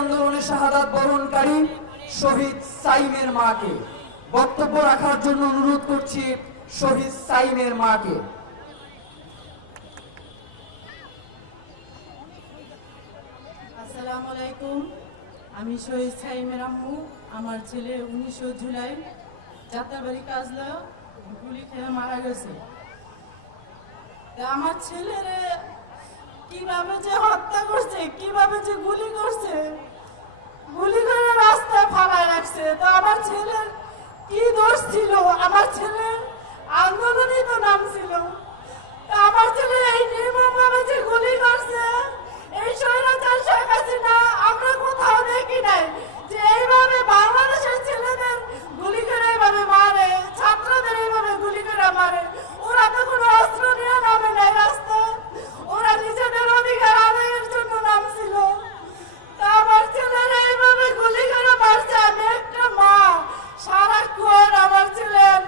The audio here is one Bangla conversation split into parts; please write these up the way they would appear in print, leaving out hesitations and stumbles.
আন্দোলনে শাহাদাত বরণকারী শহীদ সাইমের মাকে বক্তব্য রাখার জন্য অনুরোধ করছি শহীদ সাইমের মাকে। আসসালামু আলাইকুম। আমি শহীদ সাইমের আম্মু। আমার ছেলে 19 জুলাই যাত্রাবাড়ি কাজলা গুলি খেয়ে মারা গেছে। আমার ছেলেরে কিভাবে যে হত্যা করছে, কিভাবে যে গুলি করছে, গুলি করে রাস্তায় ফালায় রাখছে। তো আমার ছেলের কি দোষ ছিল? আমার ছেলের আন্দোলনই তো নাম ছিল। আমার ছেলে এই নির্মমভাবে যে গুলি করছে, এই স্বৈরাচার শেখ হাসিনা আমরা কোথাও দেখি নাই যে এইভাবে বাংলাদেশের ছেলেদের গুলি করে এইভাবে মারে, ছাত্রদের এইভাবে গুলি করে মারে। ওরা তো কোনো অস্ত্র নিয়ে নামে নাই রাস্তায়, ওরা নিজেদের অধিকার আদায়ের জন্য নামছিল। তা আমার ছেলেরা এইভাবে গুলি করে মারছে। আমি একটা মা, সারাক্ষণ আমার ছেলের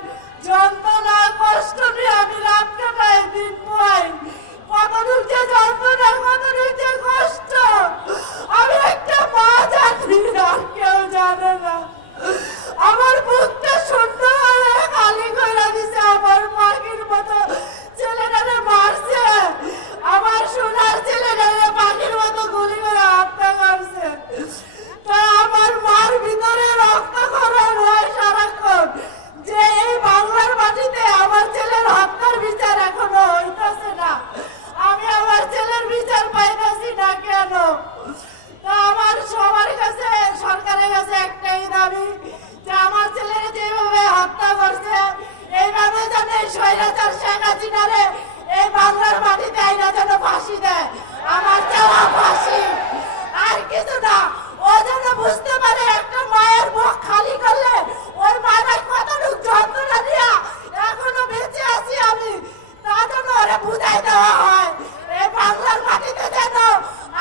যন্ত্রণা কষ্ট নিয়ে আমি রাত কাটাই, দিন পোয়াই। কতটুক যে যন্ত্রণা, কতটুক যে কষ্ট আমি একটা মা জানি, আর কেউ জানে না। আমার বুকটা শূন্য হয়ে খালি করে দিছে। আমার পাখির মতো ছেলেটারে মারছে, আমার সোনার ছেলেটারে পাখির মতো গুলি করে হত্যা করছে। তা আমার মার ভিতরে রক্তক্ষরণ হয় সারাক্ষণ যে এই বাংলার মাটিতে আমার ছেলের হত্যার বিচার এখনো হইতেছে না। আমি আমার ছেলের বিচার পাইতেছি না কেন? তা আমার সবার কাছে, সরকারের কাছে একটাই দাবি যে আমার ছেলের যেভাবে হত্যা করছে এইভাবে যেন এই স্বৈরাচার শেখ হাসিনারে এই বাংলার মাটিতে আইনা যেন ফাঁসি দেয়। আমার চাওয়া ফাঁসি, আর কিছু না। ও যেন বুঝতে পারে একটা মায়ের মুখ খালি করলে ওর মায়ের কতটুক যন্ত্রণা দিয়া এখনো বেঁচে আছি আমি, তা যেন ওরে বুঝাই দেওয়া হয়। এই বাংলার মাটিতে যেন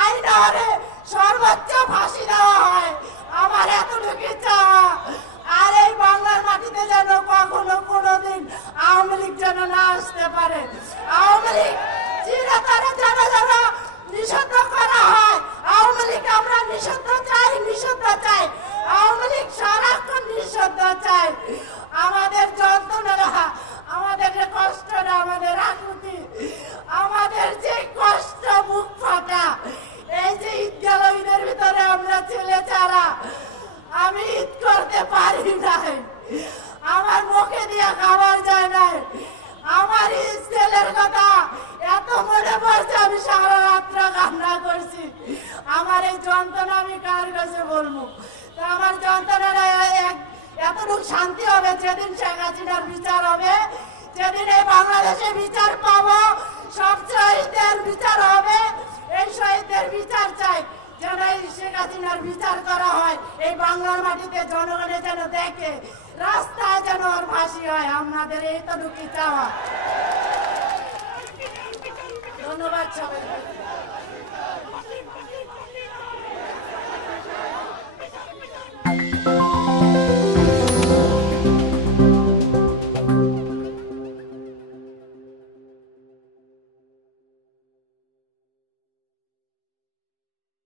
আইনা ওরে সর্বোচ্চ ফাঁসি দেওয়া হয়। আমার এতটুকু চাওয়া। আর এই বাংলার মাটিতে যেন কখনো কোনোদিন আওয়ামী লীগ যেন না আসতে পারে। আওয়ামী লীগ চিরতরে যেন যেন নিষিদ্ধ করা হয়। আওয়ামী লীগ আমরা নিষিদ্ধ চাই, নিষিদ্ধ চাই। আওয়ামী লীগ সারাক্ষণ নিষিদ্ধ চাই। আমাদের যন্ত্রণা, আমাদের যে কষ্টটা, আমাদের আকুতি, আমাদের যে কষ্ট, বুক ফাটা, এই যে ঈদগাহ ঈদের ভিতরে আমরা ছেলে ছাড়া আমি ঈদ করতে পারি নাই, আমার মুখে দিয়ে খাবার যায় নাই। আমার ছেলের কথা এত মনে পড়ছে, আমি সারা রাত্র কান্না করছি। আমার এই যন্ত্রণা আমি কার কাছে বলবো? তা আমার যন্ত্রণাটা এতটুকু শান্তি হবে যেদিন শেখ হাসিনার বিচার হবে, যেদিন এই বাংলাদেশে বিচার পাবো, সব শহীদদের বিচার হবে। এই শহীদদের বিচার চাই, যেন এই শেখ হাসিনার বিচার করা হয়। এই বাংলার মাটিতে জনগণের যেন দেখে, রাস্তায় যেন ওর ফাঁসি হয়। আমাদের এইটুকু চাওয়া। ধন্যবাদ সবাইকে।